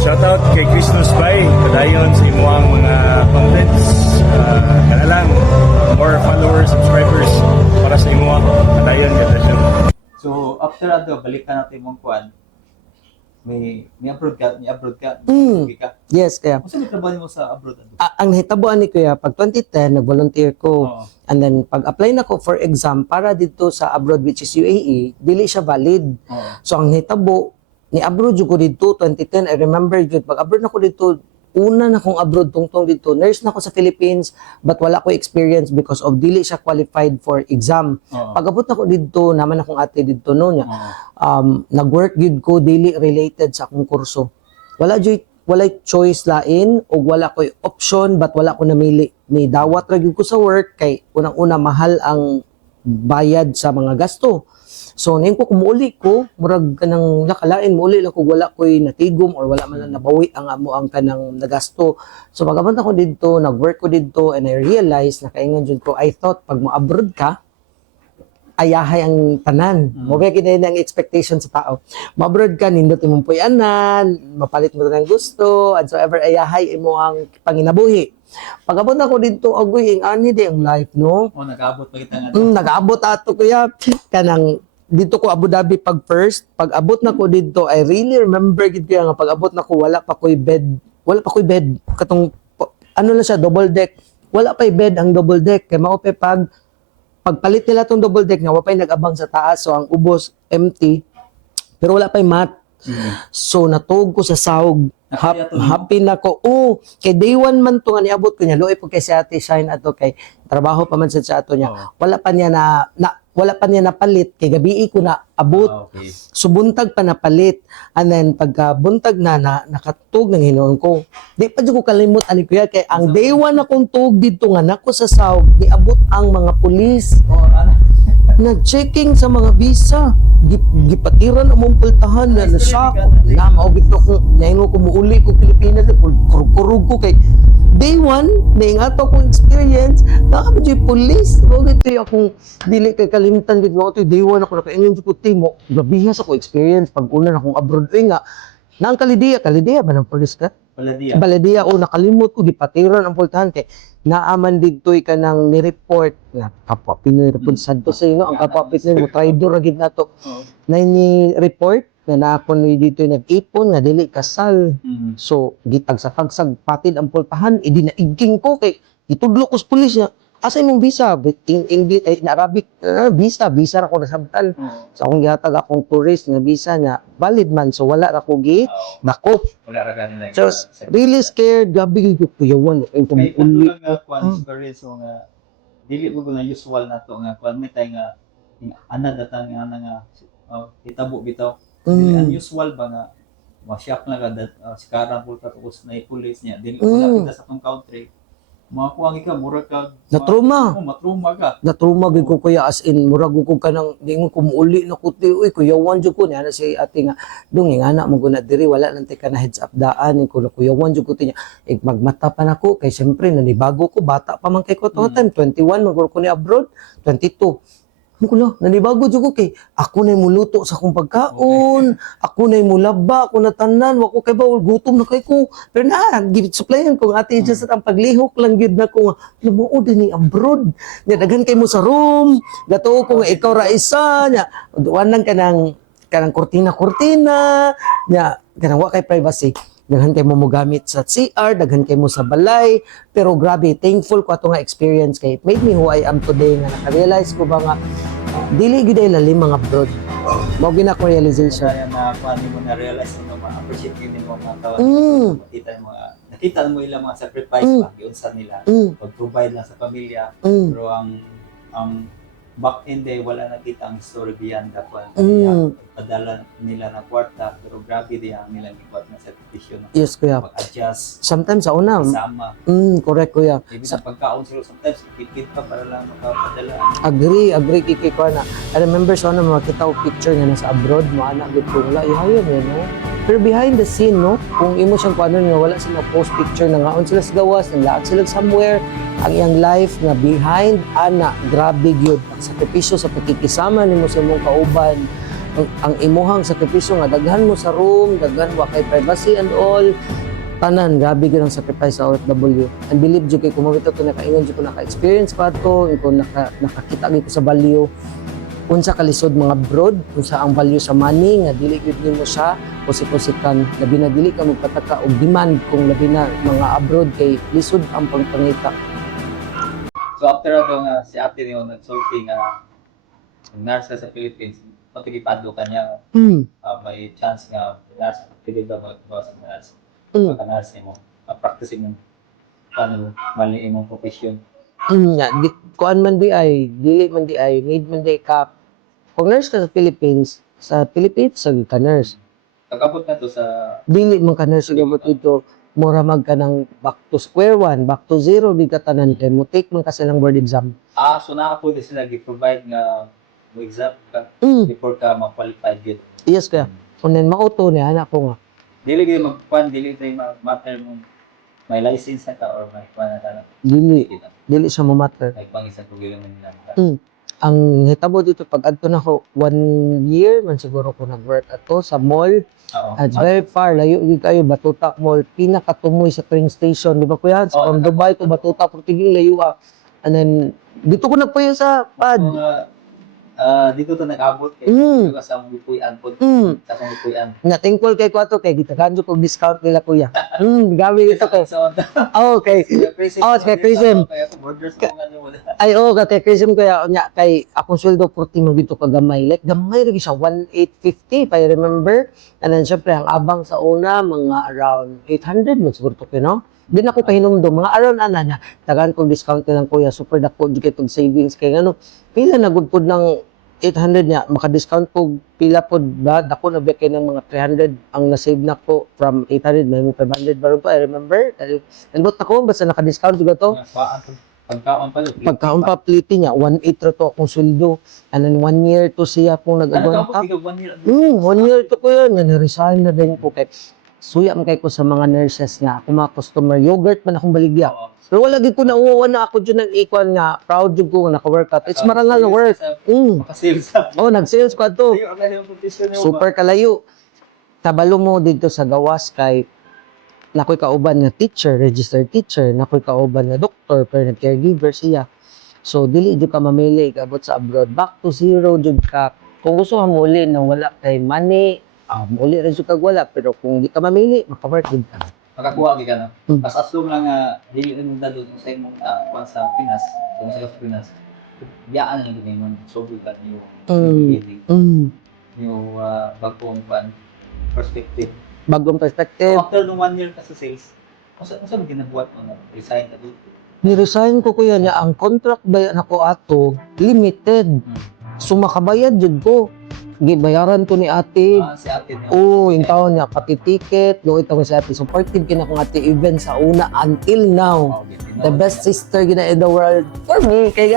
Shoutout kay Chris Nusbay, padayon sa imuang mga contents. Kana lang, more followers, subscribers para sa imuang padayon ganda siya. So, after ato, balikan natin mong kuan. May abroad ka, ka. Yes, kaya. Kung saan may trabaho mo sa abroad? Ang nahitabuan ni Kuya, pag 2010, nag-volunteer ko. Oo. And then, pag-apply na ko for exam para dito sa abroad, which is UAE, dili siya valid. Oo. So, ang nahitabo, ni abroad yung ko dito, 2010, I remember yun, pag abroad na ko dito, una na kong abroad tungtong dito, nurse na ako sa Philippines, but wala ko experience because of dili siya qualified for exam. Oo. Pag-abot na ko dito, naman akong ate dito no niya. Nag-work gid ko dili related sa akong kurso. Wala choice lain o wala ko option but wala ko namili. May dawat ra gyud ko sa work kay unang-una mahal ang bayad sa mga gasto. So ning ko kumuuli ko, murag kanang nakalain muuli lang ko wala koy natigom or wala man lang nabawi ang amo ang kanang nagasto. So pagabot ako dito, nag-work ko dito and I realized na kaingon jud ko, I thought pag mo-abroad ka, ayahay ang tanan. Mo ba kinay ang expectation sa tao. Mo-abroad ka nindot imong puy-anan, mapalit mo ng gusto, and so ever ayahay imo ang panginabuhi. Pagabot na ko dito, agoy ang ani di ang life no. O, nag-abot pa kita nga. Nag-abot ato kuya kanang dito ko Abu Dhabi pag first, pag abot na ko dito, I really remember gid kaya nga pag abot na ko wala pa koy bed katong ano na siya double deck. Wala pa bed ang double deck kay mao pa pagpalit nila tong double deck nga wa pa nag-abang sa taas so ang ubos empty pero wala pa mat. So natug ko sa sahog. Happy na ko. Kay day one man to nga niabot ko niya. Luoy po kay si Ate Shine ato kay trabaho pa man sa ato niya. Wala pa niya wala pa niya napalit kay gabi ko na abot. Okay. So buntag pa napalit. And then pagka buntag na nakatug ng hinuon ko. Di pa jud ko kalimot ani kuya kay ang day one akong tug dito nga nako sa sahog niabot ang mga pulis. Nag-checking sa mga visa. Gipatiran among pultahan na shock. Na mao gito ko naingo ko muuli ko Pilipinas kurkurug ko kay day one na ato kong experience nakabot yung police mo gito akong dili kay kalimtan gid mo to day one ako nakaingon ko timo gabihas ako experience pag una akong abroad nga nang kalidiya ba ng police ka Baladia o nakalimot ko gipatiran ang pultahan kay naaman didtoy ka nang ni-report nga kapwa Pinoy report sadto sa inyo ang kapwa Pinoy mo traidor gid nato na ni report na naakon ni dito nag-ipon nga dili kasal so gitagsag-tagsag patid ang pultahan idi na igking ko kay itudlo ko sa pulis niya asa imong visa English na Arabic visa ra ko nasabtan so akong gihatag akong tourist nga visa niya valid man so wala ra ko gi nako Wala ra ganun. so really scared gabi ko kuyawan ang tumuli nga kuan so nga dili mo na usual na to nga kuan may tay nga ana datang nga hitabo bitaw. Dili unusual ba nga ma-shock na kada sikaran pulta tapos na police niya dili wala kita sa tong country. Makakuha ka mura ka na-trauma matruma ka. gid ko kuya as in murag ko kanang di mo kumuuli na kuti uy kuyawan jud ko niya na si ate nga dungi nga na mo guna diri wala nang ka na heads up daan ko na kuyawan jud ko niya magmata pa nako kay syempre nanibago ko bata pa man kay ko to time 21 maguro ko ni abroad 22 Mukula, nanibago jud ko kay ako nay muluto sa akong pagkaon, ako nay mulaba, ako natanan, wako kay bawal gutom na kay ko. Pero na gi-supplyan ko ate just ang paglihok lang gyud na ko. Lumood ni abroad. Nya daghan kay mo sa room, gato ko nga ikaw ra isa nya. Duwanan kanang kurtina nya kanang wa kay privacy. Daghan kay mo mogamit sa CR, daghan kay mo sa balay, pero grabe, thankful ko ato nga experience kay made me who I am today nga naka-realize ko ba nga dili gid ay lalim mga abroad. Mao gina ko realization. Kaya na paano mo na realize mo ma-appreciate din mo mga tao. Nakita mo ilang mga sacrifice pa giunsa nila. Pag-provide lang sa pamilya. Pero ang back in day wala nakita ang story beyond that one. Padala nila ng kwarta pero grabe din ang nilang ikwat na sakripisyo. Yes kuya. Mag-adjust. Sometimes sa una. Sama. Correct kuya. Ibig sa pagkaon sila sometimes ikit pa para lang makapadala. Agree kiki ko na. I remember sa una makita ko picture nga nasa abroad, mo anak gid ko wala ihayon no. Pero behind the scene no, kung imo siyang kuano nga wala sila post picture na ngaon sila sa gawas, naglaag sila somewhere, ang iyang life na behind ana grabe gyud ang sakripisyo sa pagkikisama nimo sa imong kauban ang imuhang sakripisyo nga daghan mo sa room, daghan wa kay privacy and all. Tanan, grabe gyud ang sacrifice sa OFW. And believe jud kay kumawito to nakaingon jud ko naka-experience pa to, ko nakakita gyud ko sa value unsa kalisod mga abroad, unsa ang value sa money nga dili gyud nimo siya kusik-kusikan, labi na dili ka magpataka og demand kung labi na mga abroad kay lisod ang pagpangita. So after ato nga si ate niyo nagsulti nga nurse ka sa Philippines, patigipado ka niya may chance nga nurse pwede ba magbawas ng nurse. Pagka-nurse mo, practicing ng paano mali imong profession. Kuan man di ay, dili man di ay, need man di ka. Kung nurse ka sa Philippines, sa ka nurse. Pag-abot na to sa Dili man ka nurse, gabot dito, mura mag ka ng back to square one, back to zero, di ka tanan kay mo take man ka silang board exam. so nakapwede sila gi-provide nga mo exam ka before ka ma-qualified yun. Yes kaya. Kung then mauto niya, anak ko nga. Dili gyud magkuan, dili tayo matter mo may license na ka or may kuan na ka. Dili siya mo matter. Ay pangisang problema nila. Ang hitabo dito, pag adto na ko, 1 year man siguro ko nag-work ato sa mall. Oo. At very far, layo yun kayo, Batuta Mall, pinakatumoy sa train station. Di ba kuya? So, from Dubai to Batuta, tigil layo ka. And then, dito ko nagpuyo sa pad. Dito to nag-abot kay yung kasama mo puyan po. Kasama mo puyan. Natingkol kay ko ato, kay gitaganjo ko discount nila kuya. Gabi ito kay. Okay. Kay Chrism. Ay, kay Chrism kuya, kay akong sweldo 40 man dito kagamay. Like, gamay lagi siya, 1,850 if I remember. And then, syempre, ang abang sa una, mga around 800 mo siguro to, you know? Di na ko kahinumdum, mga around niya, tagaan kong discount ko lang kuya, super dako, di kitong savings, kay ano, pila nagudpod ng 800 niya, maka-discount po, pila po ba, dako na bekay ng mga 300, ang na-save na ko from 800, may 500 baron pa, I remember, nandot ako, basta naka-discount juga to, pagkaon pa, pliti niya, 1,800 to akong sweldo, and then 1 year to siya pong nag-agonta, 1 year to ko yun, na-resign na din po, kay suya man kay ko sa mga nurses nga, ako mga customer, yogurt man akong baligya. Pero wala din ko nauuwa na ako dyan ng ikwan nga, proud yung ko nga naka-workout. It's marangal na work. Makasales na. Nag-sales ko ato. Super kalayo. Tabalo mo dito sa gawas kay nakoy kauban nga teacher, registered teacher, nakoy kauban nga doktor, parent caregiver siya. So, dili di ka mamili, abot sa abroad. Back to zero, jud ka. Kung gusto ka muli na wala kay money, muli rin siya wala. Pero kung di ka mamili, maka-work din ka. Makakuha ka na. As long lang dili mo dadon sa imong kuan sa Pinas, kung sa Pinas. Biyaan lang din mo sobrang ka niyo. Yung bagong perspective. Bagong perspective. After nung 1 year ka sa sales, ano mo ginabuhat mo na resign ka doon? Ni-resign ko kuya niya, ang contract ba nako ato, limited. So makabayad jud ko. Gibayaran to ni ate. Si ate niya. Yung taon niya, pati ticket, yung ito ko si ate. Supportive kina kong ate even sa una until now. The best sister gina in the world for me. Kay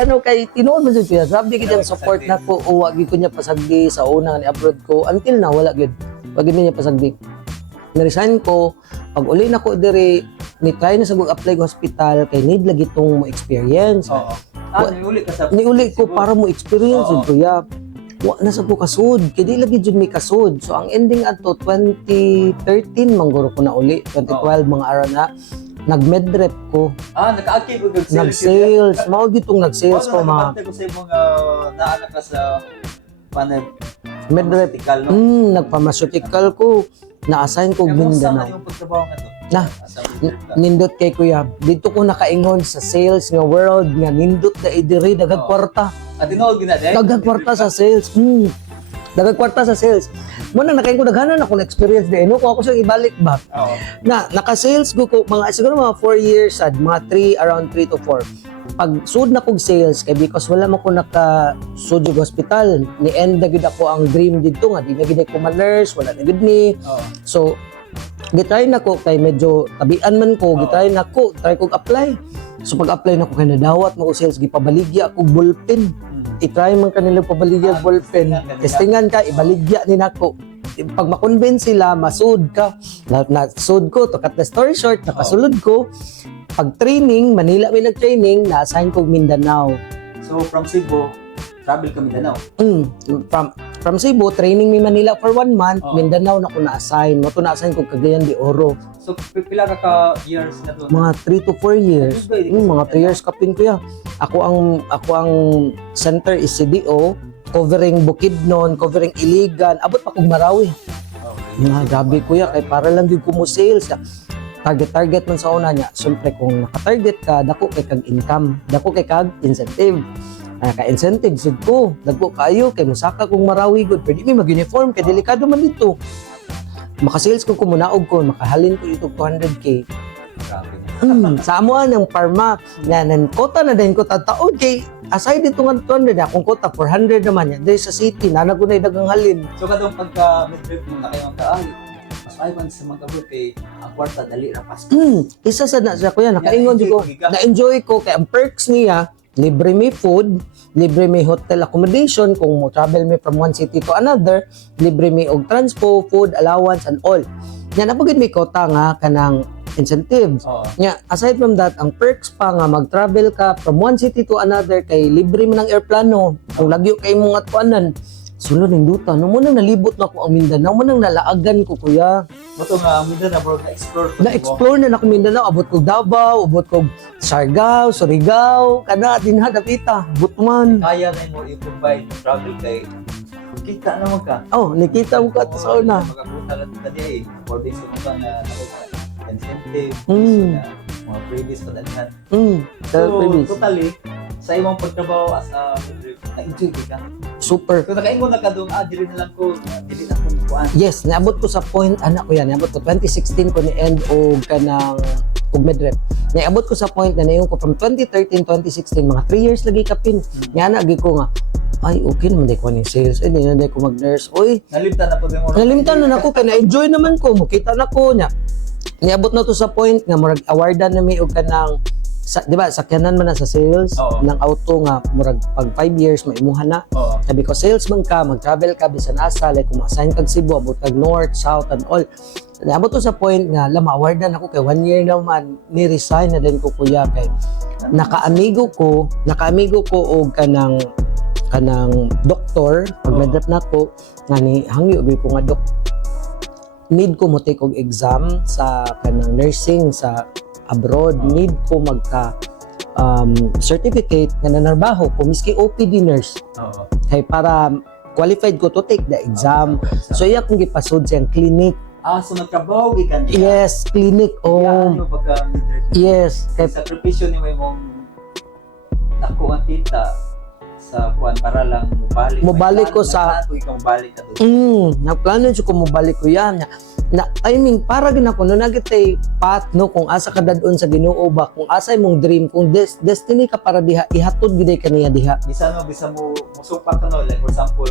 tinuod man jud siya. Sabi kita support na ko, wag ko niya pasagdi sa una ni abroad ko. Until now, wala gid. Wag niya pasagdi. Na-resign ko, pag uli na ko diri, ni-try na sa apply ko hospital, kay need lagi itong mo experience. Niuli ka sa... Niuli ko para mo experience yun kuya. Nasa ko kasud, kaya di lagi dyan may kasud. So, ang ending ato, 2013, mangguro ko na uli. 2012, mga araw na. Nag-medrep ko. Naka-active ko nag-sales. Nag-sales. Mao ditong nag-sales ko, mga... Nakapante ko sa mga naanak ka sa medrep. Nag-pharmaceutical ko. Na-assign ko Mindanao. Yung pagtrabaho ka to? Nindot kay kuya. Dito ko nakaingon sa sales nga world nga nindot na idiri dagag kwarta. Tinawag ginadya? Dagag kwarta sa sales. Dagag kwarta sa sales. Muna nakaingon daghanan ako na experience din. No, kung ako siyang ibalik ba. Naka-sales ko mga siguro mga 4 years sad, mga 3 around 3 to 4. Pag sud na kog sales kay because wala man ko naka-sud yung hospital, ni end na gid ako ang dream dito nga di na gid ko ma-nurse, wala na gid ni. So gitry na ko kay medyo tabian man ko, gitry na ko, try kog apply. So pag-apply na ko kay nadawat mo ko sales, gipabaligya ko ballpen. I-try man kanila pabaligya ballpen. Testingan ka, ibaligya ni nako. Pag ma-convince sila, masud ka. Na-sud ko, to cut the story short, nakasulod ko. Pag training, Manila may nag-training, na-assign ko Mindanao. So from Cebu, travel ka Mindanao? from Cebu, training mi Manila for 1 month, Oo. Mindanao na ko na-assign. Mo to na-assign ko Cagayan de Oro. So, pila ka years na doon? Mga 3 to 4 years. Mga 3 years kapin ko ya. Ako ang center is CDO, covering Bukidnon, covering Iligan, abot pa kog Marawi. Mga gabi kuya, kay para lang din ko mo sales. Target man sa una niya. Siyempre, kung naka-target ka, dako kay kag income, dako kay kag incentive. Ka-incentive, sud ko. Dako kayo, kay musaka kong Marawi good. Pwede mi mag-uniform, kay delikado man dito. Maka-sales ko kumunaog ko, makahalin ko dito 200K. Grabe. Sa amuan ng Parma, nga nan kota na din ko tataod kay aside dito nga 200 akong kota 400 naman yan. Dahil sa city, nanagunay dagang halin. So, kadong pagka-midtrip mo na kayo ang kaay, mas aywan sa mga kabot kay ang kwarta dali ra pas. Isa sa na siya kuya, nakaingon ko, na-enjoy ko kay ang perks niya, libre may food, libre may hotel accommodation kung mo travel may from one city to another, libre may og transpo, food, allowance and all. Yan napagid may kota nga kanang incentives. Oo. Nya, aside from that, ang perks pa nga mag-travel ka from one city to another kay libre man ang airplano. Kung lagyo kay mga tuanan, sulod ng duta. No mo nang nalibot na ko ang Mindanao, mo nang nalaagan ko kuya. Moto nga Mindanao bro, na-explore ko. Na-explore na ako Mindanao, abot ko Davao, abot ko Siargao, Surigao, kada dinha dapita, Butman. Kaya na mo i-provide travel kay kita naman ka. Oh, nakita mo ka sa una. Magabuta lang ka di eh. According sa mga na incentive, Mm. na mga previous padalhan. So, So, totally, sa imong pagtrabaho as a midtrip, na-enjoy ka. super. So, nakaingon na ka doon, dili na lang ko, dili na kong kuhaan. Yes, naabot ko sa point, anak ko yan, naabot ko 2016 ko ni end og kanang og midrep. Naabot ko sa point na nayon ko from 2013, 2016, mga 3 years lagi kapin. Nga na, agi ko nga, ay, okay naman di ko ni sales. Ay, di na di ko mag-nurse. Uy, Nalimtan na po din mo. nalimtan na ako, kaya na-enjoy naman ko, mukita na ko niya. Niabot na to sa point nga, murag awardan na may og kanang, di ba, sakyanan man na sa sales, Oo. ng auto nga, murag pag 5 years, maimuhan na. Oo. Sabi ko, salesman ka, mag-travel ka, bisan asa, like kung ma-assign kag Cebu, abot kag North, South, and all. Abot to sa point nga, ma-awardan ako kay 1 year naman, ni-resign na din ko kuya kay nakaamigo ko og kanang doktor, pag Oo. medrep na ko, nga ni hangyo ko nga dok, need ko mo take og exam sa kanang nursing sa abroad, need ko magka certificate nga nanarbaho ko miski OPD nurse Oo. kay para qualified ko to take the exam. So iya kong gipasod siyang clinic. So nagtrabaho ikan diya. Yes, clinic. Yan Oh, yung pagka midtrip. yes. Kay Sa preparation ni mo imong nakuha kita sa kuan para lang Mubalik ko sa- ikaw balik ka doon. nagplano siya ko mobalik ko yan. Na, I mean, para gina ko, no, nagitay path, no, kung asa ka dadon sa Ginoo ba, kung asa mong dream, kung destiny ka para diha, ihatod giday ka niya diha. Bisa mo musupak ka no, like for example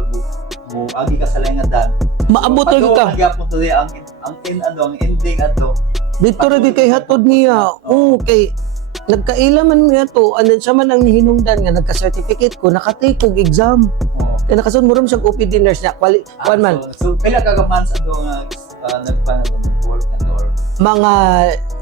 mo agi ka sa langadan. Maabot rin ka. Magyapon to ang ang ending ato. Dito rin kay hatod niya. Oo, kay nagkaila man niya to, and then siya man ang hinungdan nga, nagka-certificate ko, nakatake kog exam. Oo. Kaya nakasunod mo rin siyang OPD nurse niya, one man. So pila ka months ato nga nagpa-work na or Mga,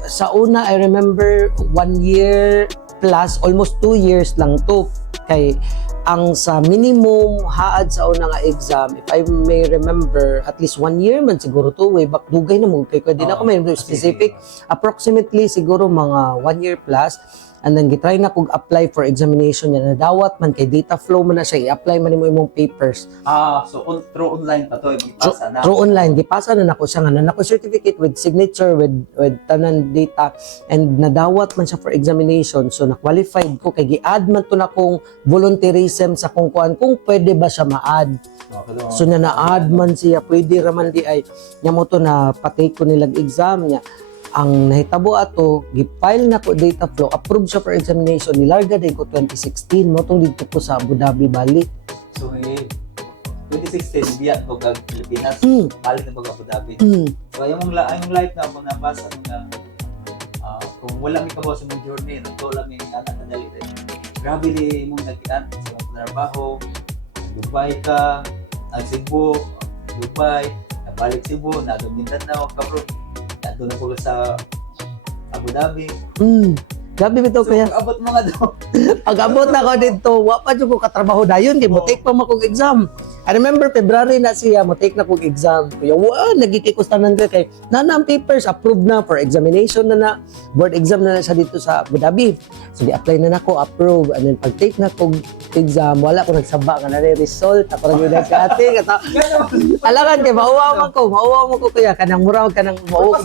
sa una, I remember 1 year plus, almost 2 years lang to. Kay, ang sa minimum haad sa una nga exam, if I may remember, at least 1 year man siguro to, way back, dugay na mo, kay pwede na ako may specific, approximately siguro mga 1 year plus, and then gitry na kog apply for examination niya, nadawat man, kay data flow man na siya, i-apply man mo imong papers. so through online pa to ipasa na. Through online, gipasa na nako siya nga na nako certificate with signature with tanan data and nadawat man siya for examination. So na-qualified ko kay gi-add man to na kong volunteerism sa kung kuan kung pwede ba siya ma-add. So na-add man siya, pwede raman di ay nya mo to na patake ko nilag exam niya. Ang nahitabo ato, gipile na ko data flow, approved siya for examination, nilarga din ko 2016, mo tong dito ko sa Abu Dhabi balik. So 2016 biya ko kag Pilipinas, balik na ko Abu Dhabi. So yung life na ako nabasa nga kung wala mi kabaw sa mong journey, nagtola mi anak kadali rin. Grabe di mong nagian sa mga trabaho, Dubai ka, Cebu, Dubai, nabalik Cebu, nadong Mindanao, kabro. Nandun na po sa Abu Dhabi. Gabi bitaw So, kaya. abot mga do. Pag abot na ko dito, wa pa jud ko katrabaho dayon kay butik pa mo kog exam. I remember February na siya mo take na kog exam. Kuya, nagikikos tanan ka kay ang papers approved na for examination na board exam na siya dito sa Abu Dhabi. So di-apply na nako, approve, and then pag take na kog exam, wala ko nagsaba nga na result. Ako ra gyud kati kata. Alangan kay mauwa mo ko kuya kanang mura kanang mauwa.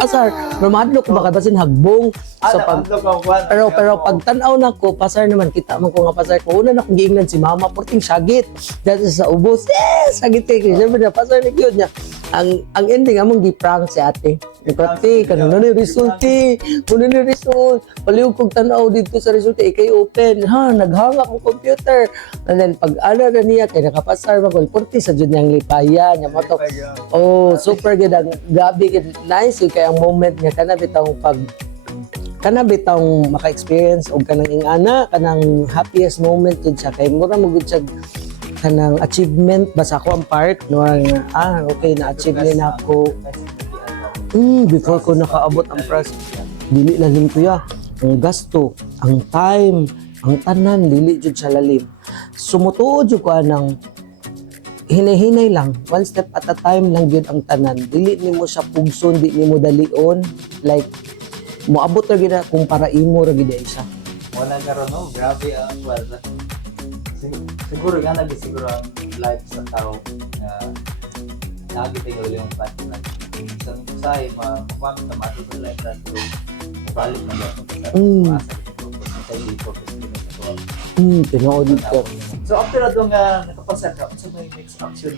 Pasar, madlok ba ka basin hagbong. So pag pero pag tan-aw nako, pasar naman kita man ko nga pasar ko. Una na kong giingnan si mama porting sagit. Dahil sa ubos, sagit kay Chris. Siyempre na, pasar na yun niya. Ang ending, among gi-prank si ate. Ipati, kanang na resulti. Muna na result. Paliw kong tanaw dito sa resulti. Ikay open. Ha, naghanga kong computer. And then, pag ala na niya, kaya nakapasar magol. Porti sa dyan niyang lipayan. Niya mo to. Oh, super good. Grabe, nice. Yung kaya ang moment niya, kanabitang maka-experience o kanang ingana, kanang happiest moment yun siya. Kaya mura mo good siya kanang achievement basta ako ang part no okay na achieve na ako before ko nakaabot ang prize dili lalim kuya ang gasto ang time ang tanan dili jud sa lalim sumutuod jud ko nang hinay-hinay lang one step at a time lang jud ang tanan dili nimo siya pugson dili nimo dalion like moabot ra gid kung para imo ra gid isa wala karon no grabe ang wala siguro nga siguro ang life sa tao na nakikita yung partner. Isang say, mamamit na mato sa life na ito. Balik na lang sa tinood ko. So after na doon nakapasal ka, sa may next action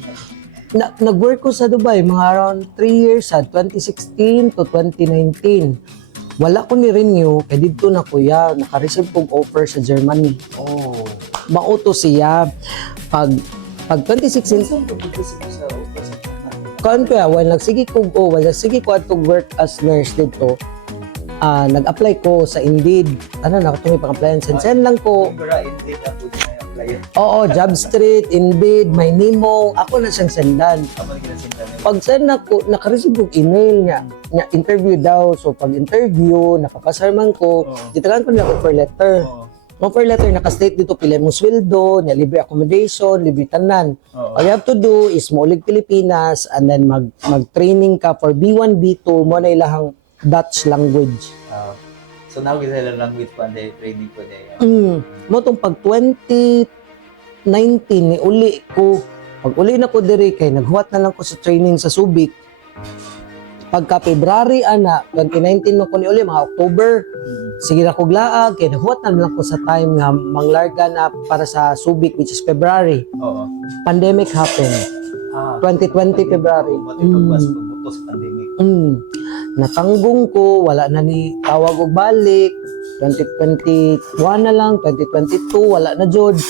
na? Nag-work ko sa Dubai, mga around 3 years sa 2016 to 2019. Wala ko ni-renew, kaya dito na kuya, naka-receive kong offer sa Germany. Oh. Mauto siya. Pag 2016, kuan kuya, while nagsige ko atong work as nurse dito, nag-apply ko sa Indeed. Ano na, ito may pang-applyan. Send lang ko. Oo, Jobstreet, Indeed, may Nemo. Ako na siyang sendan. Pag send ako, naka-receive ko email niya. Interview daw. So pag interview, nakapasar man ko, ditagan ko nila offer letter. Offer letter, naka-state dito, pila mong sweldo, niya libre accommodation, libre tanan. All you have to do is maulig Pilipinas and then mag-training ka for B1, B2, mo na ilahang Dutch language. So now with the language pa day training ko day. Mo tong pag 2019 ni uli ko. Pag uli na ko diri kay naghuwat na lang ko sa training sa Subic. Pagka February 2019 no ko ni uli mga October. Sige na ko glaag kay naghuwat na lang ko sa time nga manglarga na para sa Subic which is February. Oo. Pandemic happened. 2020 February. Pagbutos pandemic. Natanggong ko, wala na ni tawag og balik. 2021 na lang, 2022 wala na jud.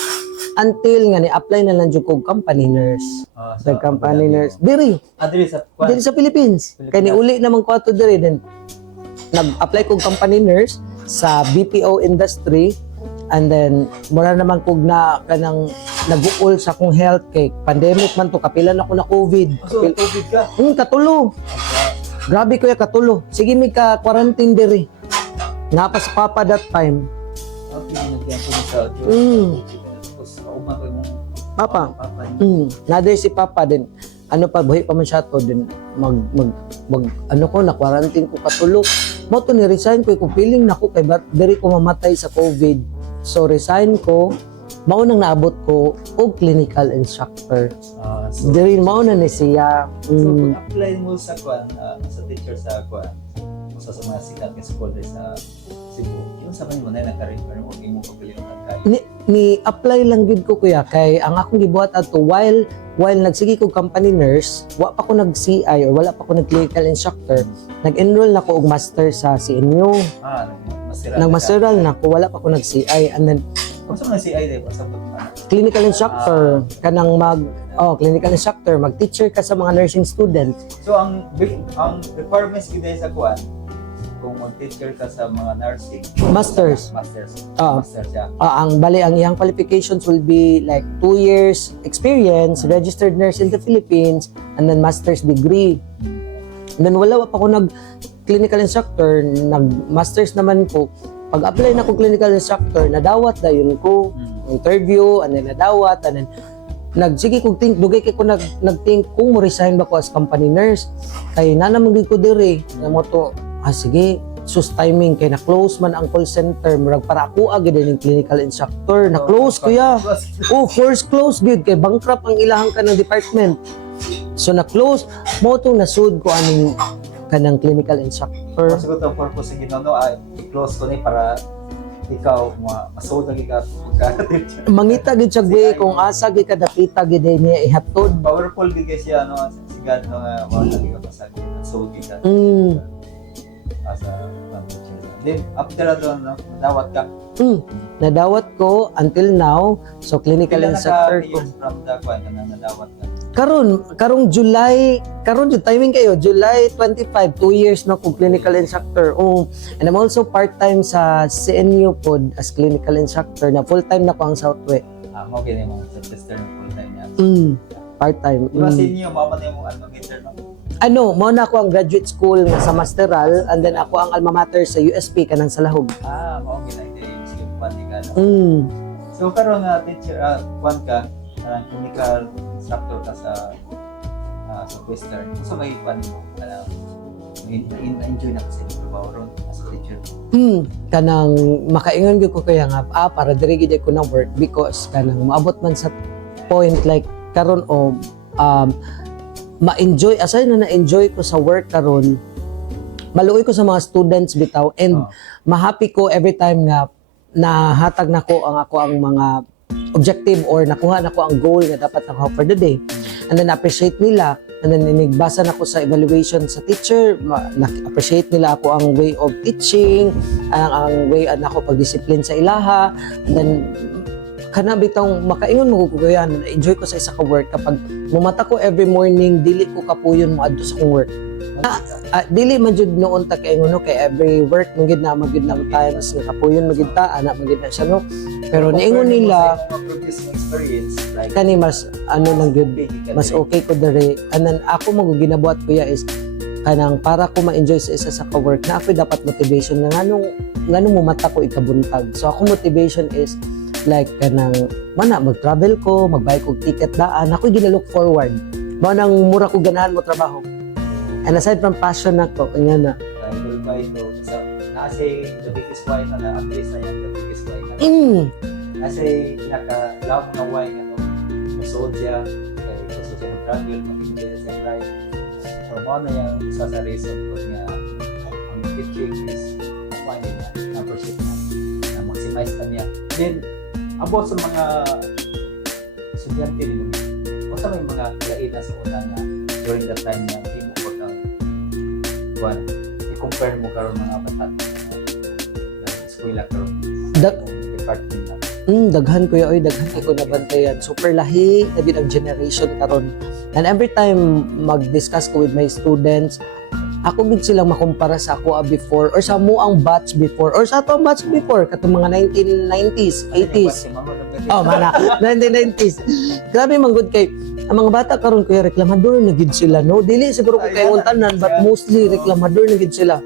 Until nga ni-apply na lang jud kog company nurse. Sa company nurse. Diri sa Philippines. Kay niuli naman ko ato diri then nag-apply kog company nurse sa BPO industry and then mura naman kog na kanang nag-uol sa akong health kay pandemic man to kapilan ako na COVID. So COVID ka? Katulo. Grabe kuya katulo. Sige mi ka quarantine diri. Nga pa sa papa that time. Okay, nagyan ko sa audio. Tapos uma ko yung Papa. Naday si papa din. Ano pa buhi pa man siya to din mag ano ko na quarantine ko katulo. Mo to ni resign ko kung feeling nako kay diri ko mamatay sa COVID. So resign ko. Maunang naabot ko og clinical instructor. Diri mao na ni siya. So pag-apply mo sa kuan sa teacher sa kuan sa mga sikat nga school sa Cebu. Yung sa mo na naka-refer mo imo pagpili ng tagkay. Ni apply lang gid ko kuya kay ang akong gibuhat ato while nagsige ko company nurse, wa pa ko nag-CI or wala pa ko nag-clinical instructor, nag-enroll na ko og master sa CNU. Nag-masteral na ko, wala pa ko nag-CI and then kung sa mga CI day pasabot na clinical instructor kanang clinical instructor mag-teacher ka sa mga nursing student. So ang requirements gid sa kuan kung mag-teacher ka sa mga nursing masters siya. Ang iyang qualifications will be like 2 years experience, registered nurse in the Philippines, and then master's degree. And then wala pa ko nag-clinical instructor, nag-master's naman ko. Pag-apply na ko clinical instructor, nadawat na yun ko. Interview, and then nadawat, and then sige kog think dugay kay ko nagthink kung mo resign ba ko as company nurse kay nanamang gid ko diri na mo to sige sus timing kay na close man ang call center murag para ako agad ning clinical instructor na close kuya first close gid kay bankrupt ang ilahang kanang department so na close mo to nasud ko aning kanang clinical instructor Siguro ang purpose sa Ginoo ay i-close ko ni para ikaw masood lagi ka magka-teacher. mangita gid siya gwe kung asa gid kadapita gid niya ihatod Powerful gid kay siya si God no nga wala lagi ka pasagi. So gid ka. Asa teacher. Then after that nadawat ka. nadawat ko until now so clinical Pila instructor ko years from the kwan na nadawat ka. karong July yung timing kayo July 25 2 years na kong clinical instructor and I'm also part-time sa CNU pod as clinical instructor na full-time na ko ang Southwest Mo gini mo sa sister ng full time niya. part-time Di ba sa inyo mama niyo mo ano mo na ako ang graduate school nga sa Masteral and then ako ang alma mater sa USP kanang Salahog mo gini yung kwan ni ka. So karon nga teacher kwan ka clinical instructor ka sa Western. So may kwan mo enjoy na kasi yung trabaho ron as a teacher. Kanang makaingon gyud ko kaya nga para diri gid ko na work because kanang maabot man sa point like karon ma-enjoy aside na-enjoy ko sa work karon maluoy ko sa mga students bitaw and ma-happy ko every time nga nahatag nako ang mga objective or nakuha nako ang goal nga dapat nakuha for the day and then appreciate nila and then inigbasa nako sa evaluation sa teacher na-appreciate nila ako ang way of teaching ang way nako pagdisiplin sa ilaha and then kana bitong makaingon mo ko yan enjoy ko sa isa ka work kapag mumata ko every morning dili ko kapuyon mo adto sa kong work dili man jud noon ta kay ngono kay every work magid na times nga kapuyon magid ta ana magid na siya no pero niingon nila experience like kani mas nang good mas okay ko dere and then ako mo ginabuhat kuya is kanang para ko ma-enjoy sa isa sa ka-work na ako dapat motivation nga nganong mumata ko ikabuntag so ako motivation is like kanang mag-travel ko magbayad ko ticket daan ako gina-look forward mo nang mura ko ganahan mo trabaho and aside from passion nako kanya na will buy to sa kasi the biggest why na at least na yung the biggest why na kasi naka-love na why na masuod siya kaya gusto siya mag-travel mag-enjoy sa life so mo na yung isa sa reason ko niya ang teaching is why niya na-appreciate na maximize na niya then about sa mga estudyante nila o sa may mga kailan sa una na during that time na hindi mo pagka i-compare mo karon mga batat na eskwela karon department na daghan kuya oy daghan kay ko nabantayan super lahi na gid ang generation karon and every time mag-discuss ko with my students ako gid silang makumpara sa ako before or sa mo ang batch before or sa ato ang batch before katong mga 1990s 80s mana 1990s grabe man good kay ang mga bata karon kuya reklamador na gid sila no dili siguro ko kay tanan but mostly reklamador na gid sila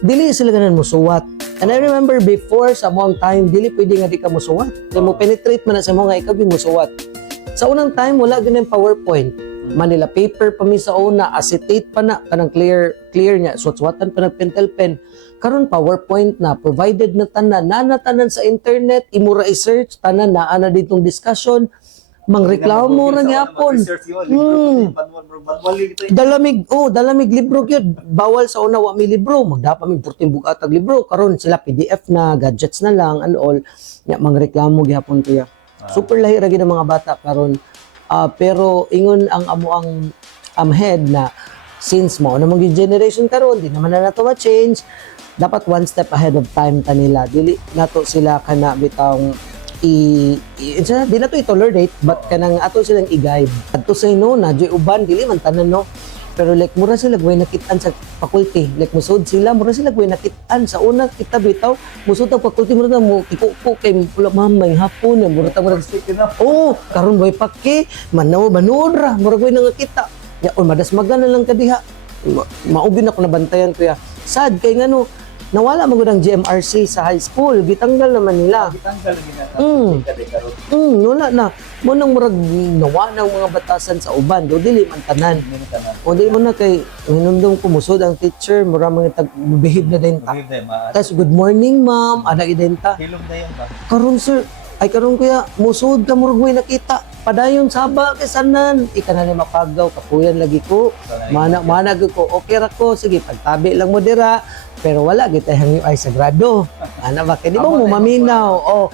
dili sila ganan musuwat and I remember before sa mong time dili pwede nga di ka musuwat kay mo penetrate man na sa mga ikaw musuwat sa unang time wala gyud PowerPoint Manila paper pa mi sa una acetate pa na kanang clear niya suwat-suwatan pa ng pentel pen karon PowerPoint na provided na tanan sa internet imura i-search tanan na ana ditong discussion mangreklamo ra gyapon dalamig libro gyud bawal sa una wa mi libro magdapa mi 14 bugatag libro karon sila PDF na gadgets na lang and all nya mangreklamo gyapon kuya super lahi ra gyud ang mga bata karon pero ingon ang amo ang head na since mo na mga generation karon di naman na nato ma-change dapat one step ahead of time ta nila dili nato sila kana bitang di na to i-tolerate but kanang ato silang i-guide adto say no na joy uban dili man tanan no pero like mura sila way nakitaan sa faculty like musud sila mura sila way nakitaan sa una kita bitaw musud ang faculty mura na mo ikuko kay pula mamay hapon mura ta mura karon way paki manood ra mura way nangakita ya on madas magana lang kadiha maubi na ko nabantayan kuya sad kay ngano nawala mo ng GMRC sa high school, gitanggal naman nila. Gitanggal ginata. Mm. Kada karon. Wala na. Mo nang murag nawa ng mga batasan sa uban, do dili man tanan. Minutanan. O di mo na kay hinundong kumusod ang teacher, mura mga behave na din ta. Give them a Tapos, good morning ma'am, ana identa. hilom na yan ba? Karon sir, ay karon kuya, musod ka murag way nakita. Padayon saba kay sanan, ika na ni mapagaw, kapuyan lagi ko. Mana gyud ko, okay ra ko, sige pagtabi lang mo dira. Pero wala kita hangyo ay sagrado. Ana ba kay di ba mo maminaw? Oh,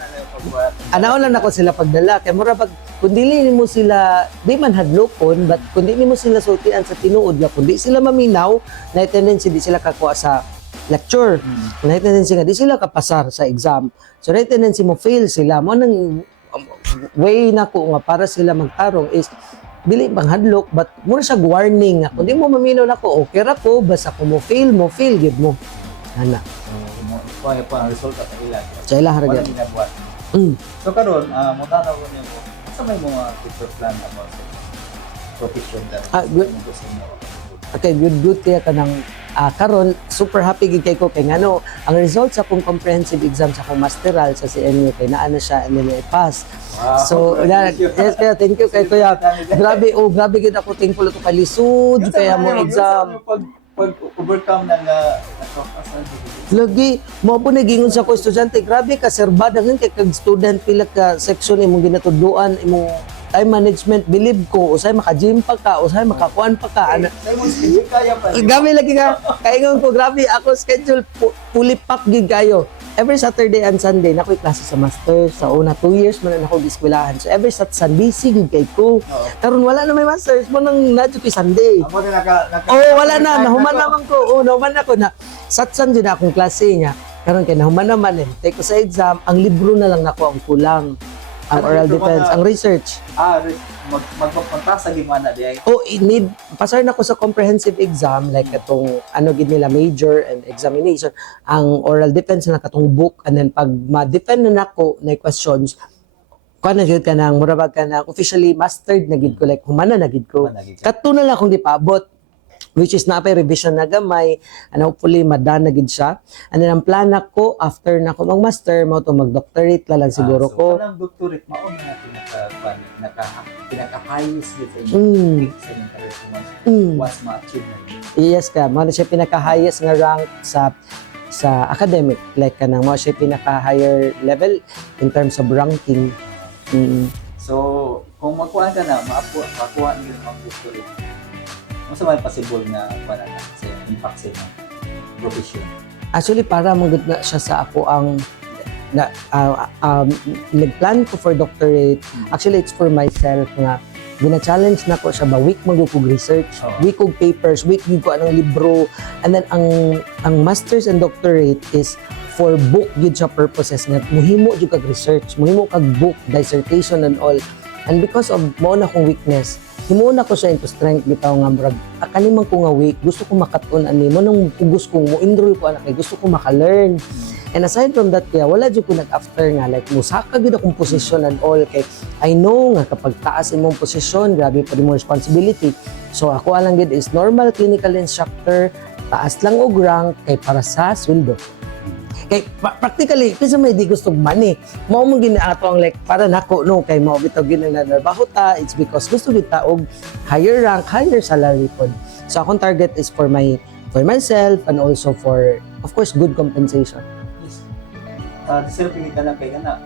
anaon lang ako sila pagdala kay mura pag kun dili nimo sila di man hadlokon but kun di nimo sila sultian sa tinuod nga kun di sila maminaw na tendency di sila kakuha sa lecture na tendency nga di sila kapasar sa exam so na tendency mo fail sila mo nang way na ko nga para sila magtarong is dili bang hadlok but mura siya warning nga kun di mo maminaw nako okay ra ko basta ko mo fail gid mo ana Kaya pa ang resulta sa ilan. sa ila Wala haragan ginabuhat. So karon, mo tanaw ko niyo sa may mga future plan mo sa profession ka. Good. Okay, good kaya ka ng karon super happy gid kay ko kay ngano ang results sa akong comprehensive exam sa akong masteral sa CNU kay naa na siya and then I pass. So yes kaya thank you kay kuya. Grabe gid ako thankful to kay lisod kaya mo exam. Pag overcome ng nakapasan Lagi mo po nagingon sa ko estudyante grabe ka serba daghan kay kag student pila ka section imong ginatudloan imong time management believe ko usay maka-gym pa ka usay makakuan pa ka ana kaya pa. gabi lagi ka kaingon ko grabe ako schedule fully packed gid kayo every Saturday and Sunday nakoy klase sa master sa una 2 years man na ako giskwelahan so every Sunday busy gid kay ko karon wala na may masters mo nang nadyo kay Sunday Ako din naka wala na nahuman naman ko nahuman ako na satsan din akong klase niya karon kay nahuman naman take ko sa exam ang libro na lang nako ang kulang ang oral defense ang research magpapantasa gimana di ay. need pasar na ko sa comprehensive exam like katong ano gid nila major and examination ang oral defense na katong book and then pag ma-defend na nako na questions kuan na gyud ka nang murabag ka na officially mastered na gid ko like humana na gid ko kadto na lang akong gipaabot which is na pa revision na gamay and hopefully madan na gid siya and then ang plan ko after na ko mag-master mo to mag-doctorate lang siguro ko Kanang doctorate mao na pinaka-highest gid sa inyo sa inyong career once ma-achieve na. yes ka mo na siya pinaka-highest nga rank sa academic like kanang mo siya pinaka-higher level in terms of ranking. So, kung makuha ka na, makuha niyo ang doctorate. Mas may possible na wala na sa impact sa inyong profession. Actually para magud na siya sa ako ang nag-plan ko for doctorate. Actually it's for myself nga gina-challenge na ko siya ba week magukog research, week og papers, week gid ko anong libro and then ang masters and doctorate is for book gid siya purposes nga muhimo jud kag research, muhimo kag book, dissertation and all. And because of mo na kong weakness, himuna ko siya into strength bitaw nga murag kanimang ko nga week gusto ko makatun ani mo nang gusto ko mo enroll ko anak kay gusto ko maka-learn. And aside from that kaya wala jud ko nag-after nga like musaka gid akong position and all kay I know nga kapag taas imong posisyon grabe pa din mo responsibility. So ako lang gid is normal clinical instructor, taas lang og rank kay para sa sweldo. Kay practically kasi may di gusto money mao mong ginaato ang like para nako no kay mao bitaw ginanarbaho ta it's because gusto kita og higher rank higher salary pod so akong target is for myself and also for of course good compensation. Yes. Selfie ka lang kay kana.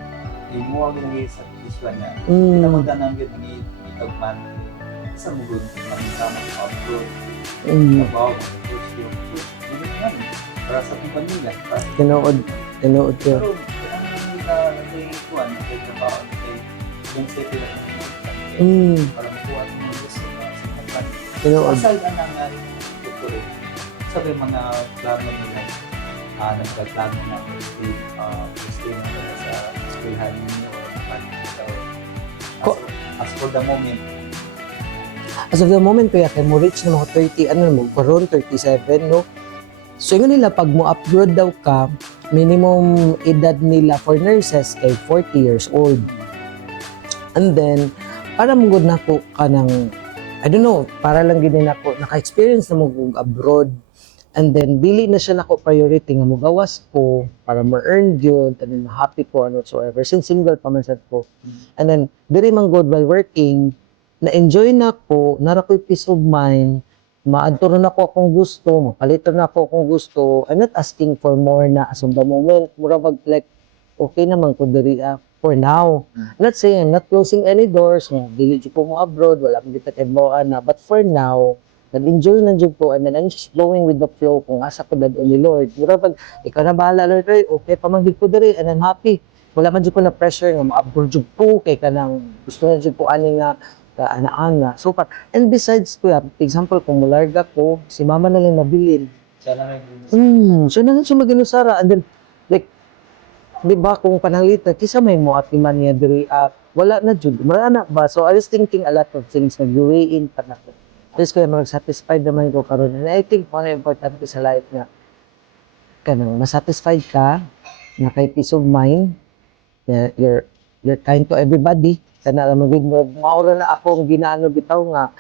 Imo ang ginagi sa posisyon niya. Kita mo ganang gyud ang itagman. Sa mo gud man sama sa outdoor. Trabaho, para sa ating pamilya. Tinuod ko. Pero, ang nagkuhan, nagtrabaho, yung safety lang para makuha ng mga gusto sa pagkakas. Tinuod. Aside na ng doctorate, sabi mga plano nila, nagkaplano na stay na nila sa eskwelahan ninyo o as for the moment. As of the moment, kaya kay mo reach na mga 30, mo, karon 37, no? So yun nila, pag mo upgrade daw ka, minimum edad nila for nurses ay 40 years old. And then, para mong na ko ka ng, I don't know, para lang ginin ako, naka-experience na mo abroad. And then, dili na siya nako priority nga mugawas ko para ma-earn yun, and then happy ko and whatsoever. Since single pa man sad ko. And then, diri man good while working, na-enjoy na ko, nara ko'y peace of mind, maadto na ako akong gusto, mapalitan na ako akong gusto. I'm not asking for more na as of the moment. Mura mag like, okay naman ko diri for now. I'm not saying I'm not closing any doors, dili ko mo abroad, wala akong ditakibuan na. But for now, nag-enjoy na dyan po, and then I'm just going with the flow kung asa ko dadon ni Lord. Mura pag, ikaw na bahala, Lord, okay, pamangdig ko diri, and I'm happy. Wala man dyan ko na pressure, nga ma-abroad dyan po, kay ka nang gusto na dyan po ani nga, kaanaan nga. So, and besides ko, example, kung mularga ko, si mama na lang nabilin. Siya na rin. So, na lang siya mag-inusara, and then, like, di ba, kung pananglitan, kisa may mo at iman niya diri, wala na dyan, wala na ba? So, I was thinking a lot of things, nag-weigh-in pa na ko. Tapos kaya mag-satisfied naman ko karon. And I think one important ko sa life nga, kanang masatisfied ka, na kay peace of mind, you're kind to everybody, kana lang maura na ako ang ginaano bitaw nga,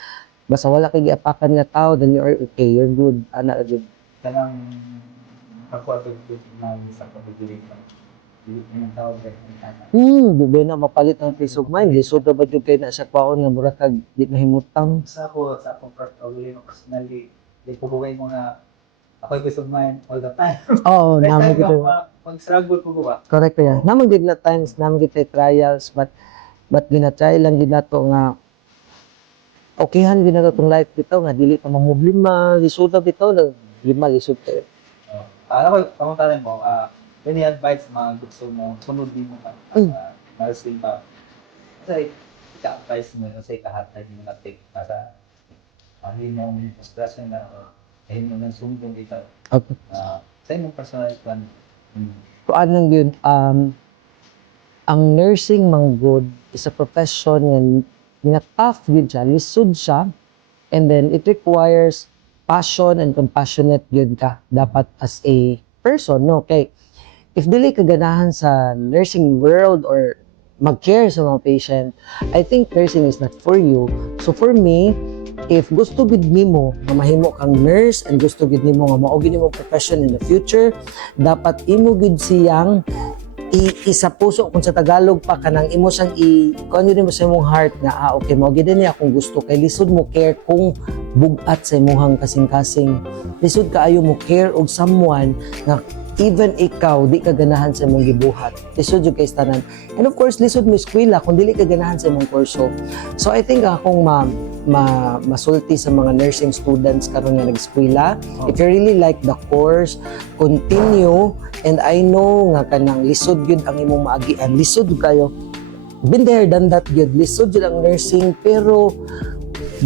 basta wala kay giapakan nga tao, then you're okay, you're good, ana good. Kanang ako na sa pagbibiling ko. Yung tawag kay Bubay na mapalit ng peace of mind. Lisod na ba yung kayo na sa kwaon nga mura kag di na himutang. sa akong personally, di ko buhay mo nga ako peace of mind all the time. Oo, naman Kahit kita. pag-struggle ko ba? Correct ya. Naman gid na times, naman gid trials, but gina-try lang gid nato nga okayhan gid nato tong life bitaw nga dili pa mamblema, lisod na bitaw na lima lisod kayo. Ano ko, pamuntarin mo, any advice mga gusto mo, sunod din mo ka, nursing pa. Kasi, ika-advise mo, kasi kahatay mo na take, nasa, hindi mo frustration na, hindi mo nang sumbong dito. Okay. Sa imong personal plan, So anong yun, ang nursing man good is a profession nga tough yun siya, lisod siya, and then it requires passion and compassionate yun ka dapat as a person, no? Okay. If dili ka ganahan sa nursing world or mag-care sa mga patient, I think nursing is not for you. So for me, if gusto gid nimo nga mahimo kang nurse and gusto gid nimo nga mao gid nimo profession in the future, dapat imo gid siyang isa puso kung sa Tagalog pa kanang imo siyang kuno mo sa imong heart nga okay mao gid ni akong gusto kay lisod mo care kung bugat sa imong kasing-kasing. Lisod kaayo mo care og someone nga even ikaw, di ka ganahan sa imong gibuhat. Lisod yung kay tanan. And of course, lisod mo eskwela kung dili ka ganahan sa imong kurso. So I think akong masulti sa mga nursing students karon nga nag-eskwela. If you really like the course, continue. And I know nga kanang lisod yun ang imong maagian. Lisod kayo. Been there, done that good. Lisod yun ang nursing, pero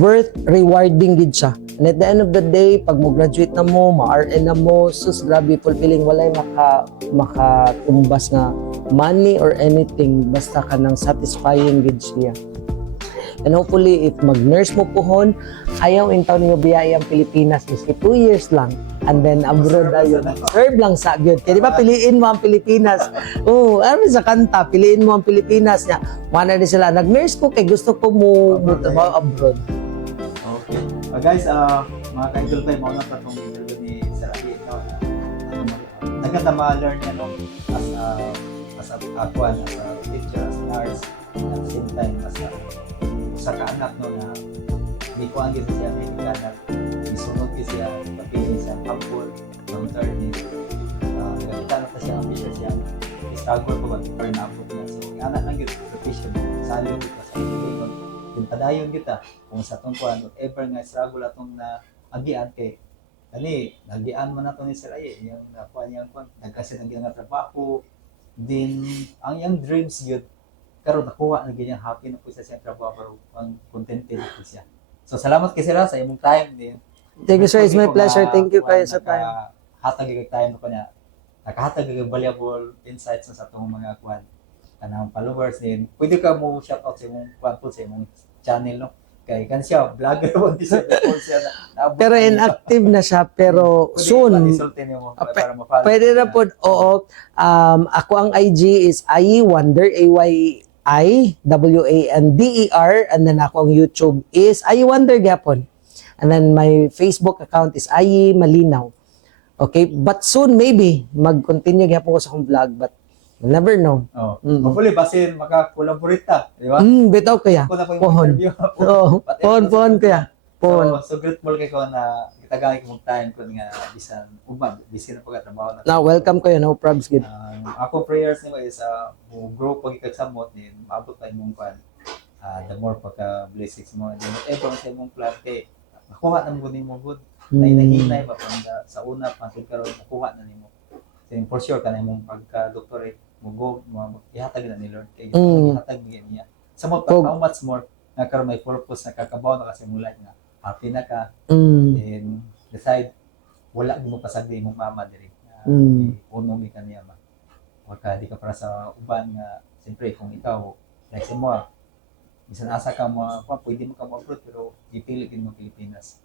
worth rewarding gid siya. And at the end of the day, pag mo graduate na mo, ma-RN na mo, sus, grabe, fulfilling, walay makatumbas nga money or anything, basta ka nang satisfying gid siya. And hopefully, if mag-nurse mo pohon, ayaw intaw niyo biyaya ang Pilipinas, miski 2 years lang, and then abroad ayun. Serve lang sa good. Kaya di ba, piliin mo ang Pilipinas. Ano sa kanta, piliin mo ang Pilipinas niya. Mana din sila, nag-nurse ko, kay gusto ko mo trabaho abroad. okay. Guys, mga ka-idol tayo, mauna pa itong interview ni Sir Abi. Naganda ma-learn niya, no? As a teacher, as a nurse, at the same time, sa kaanak, no, na hindi ko ang gisa siya, may hikanak, isunod ko siya, napili siya, humble, long-term, nagkakita na pa siya, ambitious siya, struggle ko mag-burn out niya. So, anak lang yun, profession, salyo kita sa pagkakita. Yung padayon kita, kung sa itong kuhan, whatever nga struggle atong na agian kay, nagian mo na ito ni Sir Aye, yung nakuha niyang kuhan, nagkasi ng nga trabaho, din, ang yung dreams yun, karon nakuha na ganyan happy na po siya sa trabaho pero ang contented po siya. So salamat kay Sir sa imong time din. Thank you, sir. It's my pleasure. Thank you kayo sa time. Hatag gyud time ko niya. Nakahatag gyud valuable insights sa atong mga kuan kanang followers din. Pwede ka mo shout out sa imong kuan po sa imong channel, no? Kay kan siya vlogger po di siya Pero inactive na siya, pero soon. Pwede na po, oo. Ako ang IG is Ayiwander, AYIWANDER, and then ako ang YouTube is Ayiwander Gapon. And then my Facebook account is Ayi Malinaw. Okay, but soon maybe mag-continue gyapon ko sa akong vlog, but we'll never know. Oh. Mm. Hopefully basin maka-collaborate ta, di ba? Bitaw kaya. Ako na po yung Pohon. interview. Oo, pohon kaya. Pohon. So grateful kay ko na kitagay ko mong time ko nga bisan uban, bisan na pagkatrabaho na. Now, welcome kayo, no probs gid. Ako prayers nimo is grow pag ikagsamot din maabot pa imong kan. The more pagka blessings mo din whatever sa imong plan kay makuha na mo nimo good. Nahinay pa sa una pangtud karon makuha na nimo. So for sure kana imong pagka doctorate mo ihatag na ni Lord kay ihatag niya. Sa mo how much more nagkaroon may purpose nakakabaw na kasi mula nga happy na ka and decide wala mo pasagdi imong mama diri puno mi kaniya ma wala di ka para sa uban nga siyempre kung ikaw like mo bisan asa ka mo pwede mo ka mo abroad pero ipili din mo Pilipinas